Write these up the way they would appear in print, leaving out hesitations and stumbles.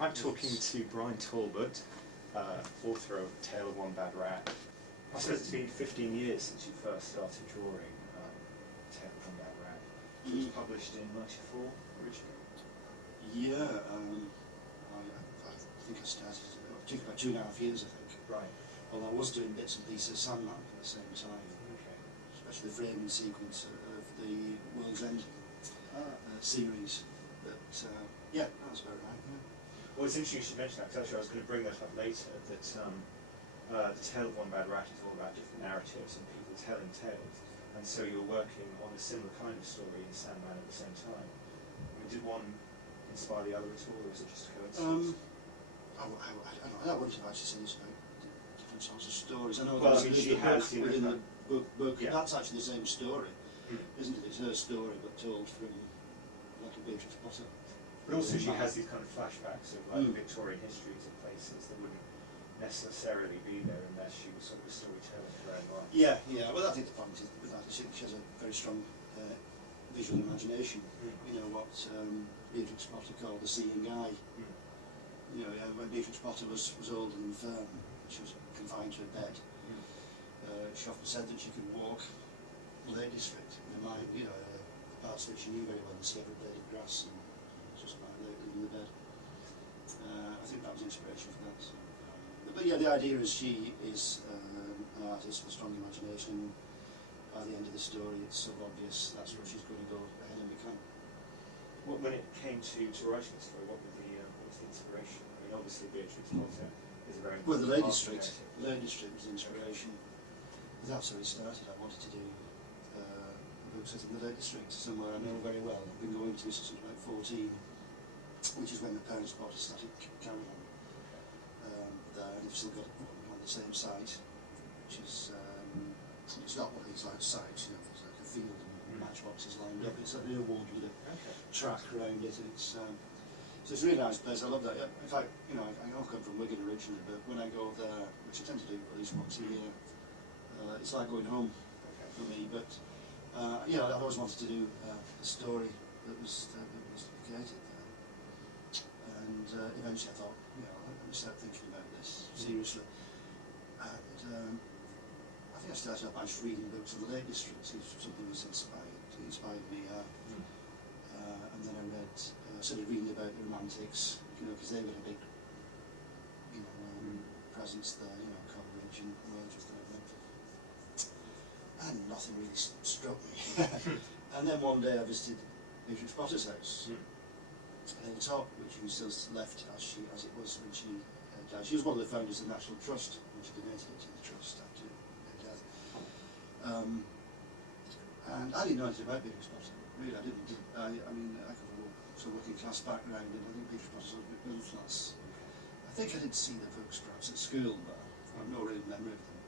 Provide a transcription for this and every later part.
I'm talking to Bryan Talbot, author of Tale of One Bad Rat. I suppose it's been 15 years since you first started drawing Tale of One Bad Rat. It was published in '94 originally. Yeah, I think I started, it took about 2.5 years, I think. Right. Although I was doing bits and pieces of Sandman at the same time, Okay. especially the framing sequence of the World's End series. But yeah, that's about right. Yeah. Well, it's interesting you should mention that, because actually I was going to bring that up later, that the Tale of One Bad Rat is all about different narratives and people telling tales, and so you're working on a similar kind of story in Sandman at the same time. I mean, did one inspire the other at all, or was it just a coincidence? I wouldn't have actually seen this about different sorts of stories. I know well, there's she has, you know, within the book. Yeah. That's actually the same story, isn't it? It's her story, but told from like a Beatrix Potter. But also she has these kind of flashbacks of like Victorian histories of places that wouldn't necessarily be there unless she was sort of a storyteller in her own life. Yeah, yeah. Well, I think the point is with that, she has a very strong visual imagination. You know what Beatrix Potter called the seeing eye. You know, when Beatrix Potter was old and infirm, she was confined to a bed. She often said that she could walk the Lake District in the parts that she knew very well, and see every blade of grass, and just like in the bed. I think that was inspiration for that. But yeah, the idea is she is an artist with a strong imagination. By the end of the story, it's so obvious that's where she's going to go ahead and become. Well, when it came to writing the story, what was the inspiration? I mean, obviously Beatrix Potter is a very well, the Lake District. The Lake District was the inspiration. That's how it started. I wanted to do a book set in the Lake District, somewhere I know very well. I've been going to since I was about 14, which is when my parents bought a static caravan there, and they've still got one on the same site, which is it's not one of these like sites, you know, it's like a field and matchboxes lined up. It's a real wood with a track around it, and it's so it's a really nice place. I love that. In fact, you know, I come from Wigan originally, but when I go there, which I tend to do at least once a year, it's like going home for me. But you know, I've always wanted to do a story that was created there, and eventually I thought, you know, let me start thinking about this seriously. And I think I started off by just reading books of the Lake District. Something was inspired me, and then I started reading about the Romantics, you know, because they were a big, you know, presence there, you know, Coleridge and Rogers and everything. And nothing really struck me. And then one day I visited Beatrix Potter's house, at the top, which she still left as it was when she died. She was one of the founders of the National Trust, when she donated it to the Trust after her death. And I didn't know anything about Beatrix Potter, really, I didn't. I mean, I come from a working class background, and I think Beatrix Potter was a bit middle class. I think I did see the books perhaps at school, but I have no real memory of them.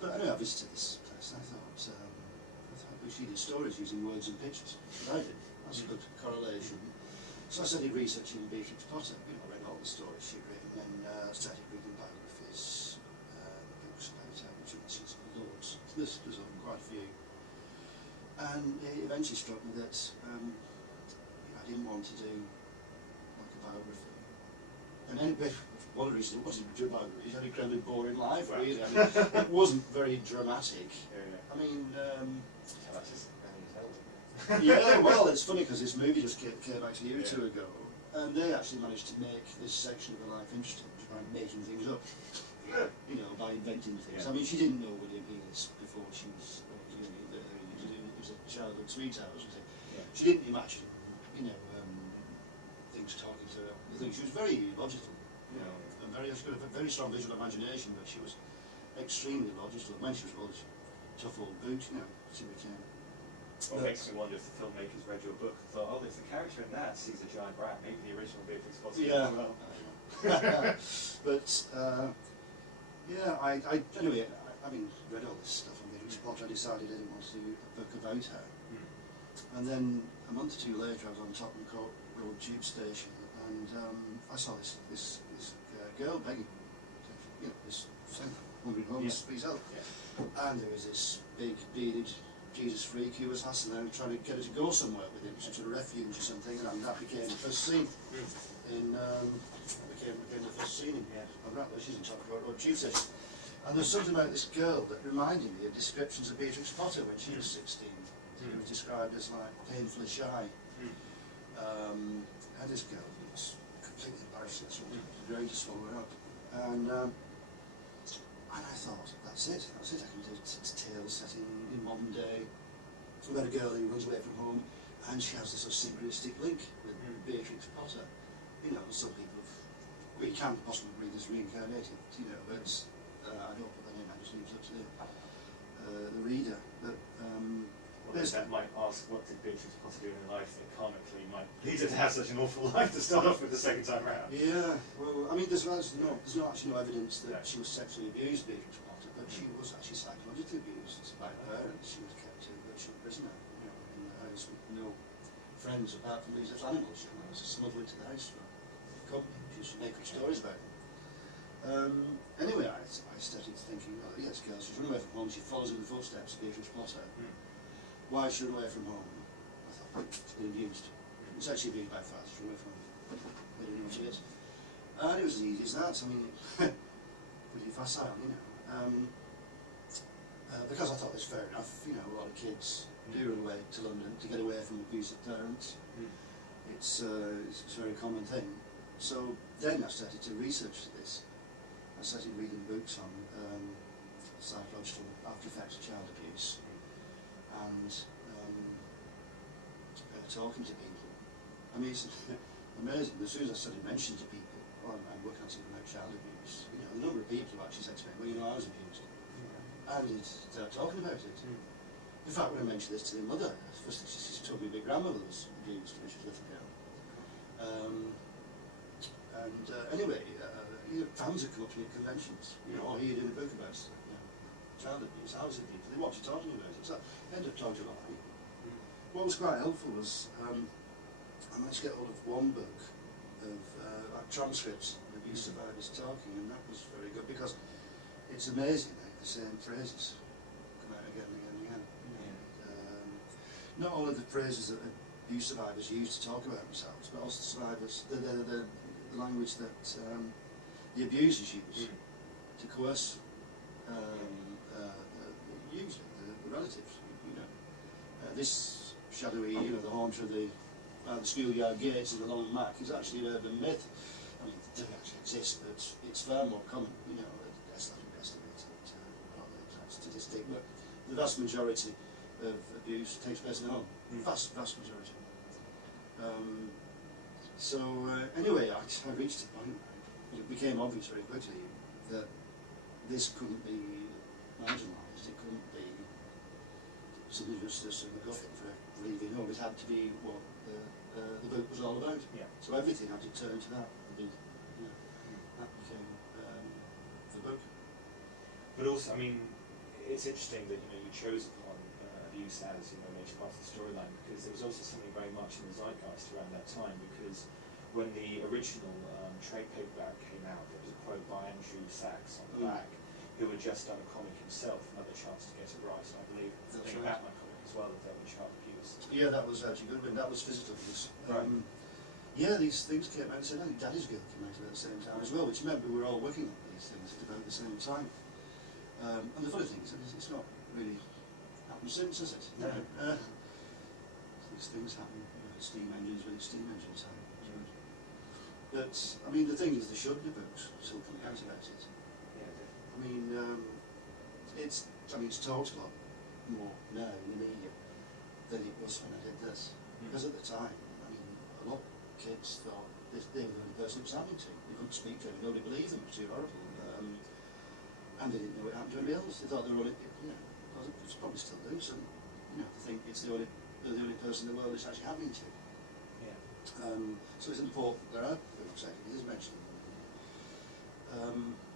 But anyway, I visited this place, and I thought she did stories using words and pictures. But I did. That's a good correlation. So I started researching Beatrix Potter. You know, I read all the stories she'd written, and started reading biographies, books about her, which she's loads. There's quite a few. And it eventually struck me that I didn't want to do like a biography. And then, one of the reasons it wasn't a biography, it had a incredibly boring life, really. I mean, it wasn't very dramatic. I mean, yeah, well, it's funny because this movie just came out a year or two ago, and they actually managed to make this section of her life interesting by making things up, you know, by inventing things. I mean, she didn't know William Healis before she was, you know, it was a childhood sweetheart, wasn't it? She didn't imagine, you know, things talking to her. I think she was very logical, you know, and she got a very strong visual imagination, but she was extremely logical. When she was old, tough old boot, you know, she became. Well, it makes me wonder if the filmmakers read your book and thought, oh, if the character in that sees a giant rat, maybe the original Beatrix Potter as well. But, yeah, anyway, I mean, read all this stuff on Beatrix Potter. I decided I didn't want to do a book about her. And then, a month or two later, I was on Tottenham Court Road tube station, and I saw this girl begging, you know, this wandering homeless, please help. And there was this big bearded Jesus freak who was hassling her and trying to get her to go somewhere with him, some sort of refuge or something, and that became the first scene in became the first scene in she's in Top Road Chief Station. And there's something about this girl that reminded me of descriptions of Beatrix Potter when she was 16. She was described as like painfully shy. And this girl was completely embarrassing, so it was very to swallow her up. And I thought, that's it, I can do tales set in modern day. So we had a girl who runs away from home, and she has this sort of synchronistic link with Beatrix Potter. You know, some people we can possibly read this reincarnated, you know, but I don't put that in, I just leave it up to the reader. But that might ask, what did Beatrix Potter do in her life that karmically might lead her to have such an awful life to start off with the second time round? Yeah, well, I mean, there's actually no evidence that she was sexually abused, Beatrix Potter, but she was actually psychologically abused by her parents. She was kept a virtual prisoner, you know, in the house with no friends apart from these little animals. She was smuggled into the house for company. She used to make up stories about them. Anyway, I started thinking, oh yes, girl, she's run away from home, she follows in the footsteps of Beatrix Potter. Why is she run away from home? I thought, she's been abused. It's actually abused by fathers, she's run away from home. They didn't know what she is. And it was as easy as that. I mean, pretty facile, you know. Because I thought it was fair enough, you know, a lot of kids do run away to London to get away from abusive parents. It's a very common thing. So then I started to research this. I started reading books on psychological after effects of child abuse, and talking to people. I mean, it's amazing. As soon as I started mentioning to people, oh, I'm working on something about child abuse, you know, the number of people who actually said to me, well, you know, I was abused. And they're talking about it. In fact, when I mentioned this to their mother, the first thing she told me my grandmother was abused when she was a little girl. Anyway, you know, fans would come up to me at conventions, you know, or you're doing a book about child abuse, housing people, they want you talking about it. So I ended up talking to a lot of people. What was quite helpful was I managed to get hold of one book of like transcripts of abuse survivors talking, and that was very good because it's amazing how the same phrases come out again and again and again. Not only the phrases that abuse survivors use to talk about themselves, but also the survivors, the language that the abusers use to coerce usually the relatives. You know, this shadowy, you know, the haunter of the schoolyard gates and the long Mac is actually an urban myth. I mean, it doesn't actually exist, but it's far more common. You know, that's not investigated, statistic, but the vast majority of abuse takes place in the home. Vast majority. Anyway, I reached a point where it became obvious very quickly that this couldn't be marginalised, it couldn't be something just as a MacGuffin for leaving home. It had to be what the book was all about. So everything had to turn to that. That became the book. But also, I mean, it's interesting that you chose upon abuse as a major part of the storyline, because there was also something very much in the zeitgeist around that time, because when the original trade paperback came out, there was a quote by Andrew Sachs on the back, who had just done a comic himself, Another Chance to Get It Right, and I believe the thing about my comic as well, that there was child abuse. Yeah, that was actually good, that was physical abuse. Right. Yeah, these things came out, so I think Daddy's Girl came out at the same time as well, which meant we were all working on these things at about the same time. And the funny thing is, it's not really happened since, has it? No. These things happen, steam engines when it's steam engine time. But, I mean, the thing is, there should be books still coming out about it. I mean, it's talked a lot more now in the media than it was when I did this. Because at the time, I mean, a lot of kids thought they were the person it was happening to. They couldn't speak to them, nobody believed them, it was too horrible. And they didn't know it happened to anybody else. They thought they were only, it's probably still do, so, they think it's the only person in the world it's actually happening to. So it's important there are books, it is mentioned.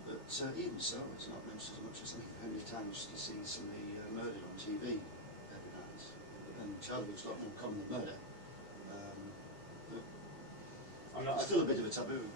But even so, it's not mentioned as much as how many times you see somebody murdered on TV every night. And child abuse is a lot more common than murder. But it's still a bit of a taboo.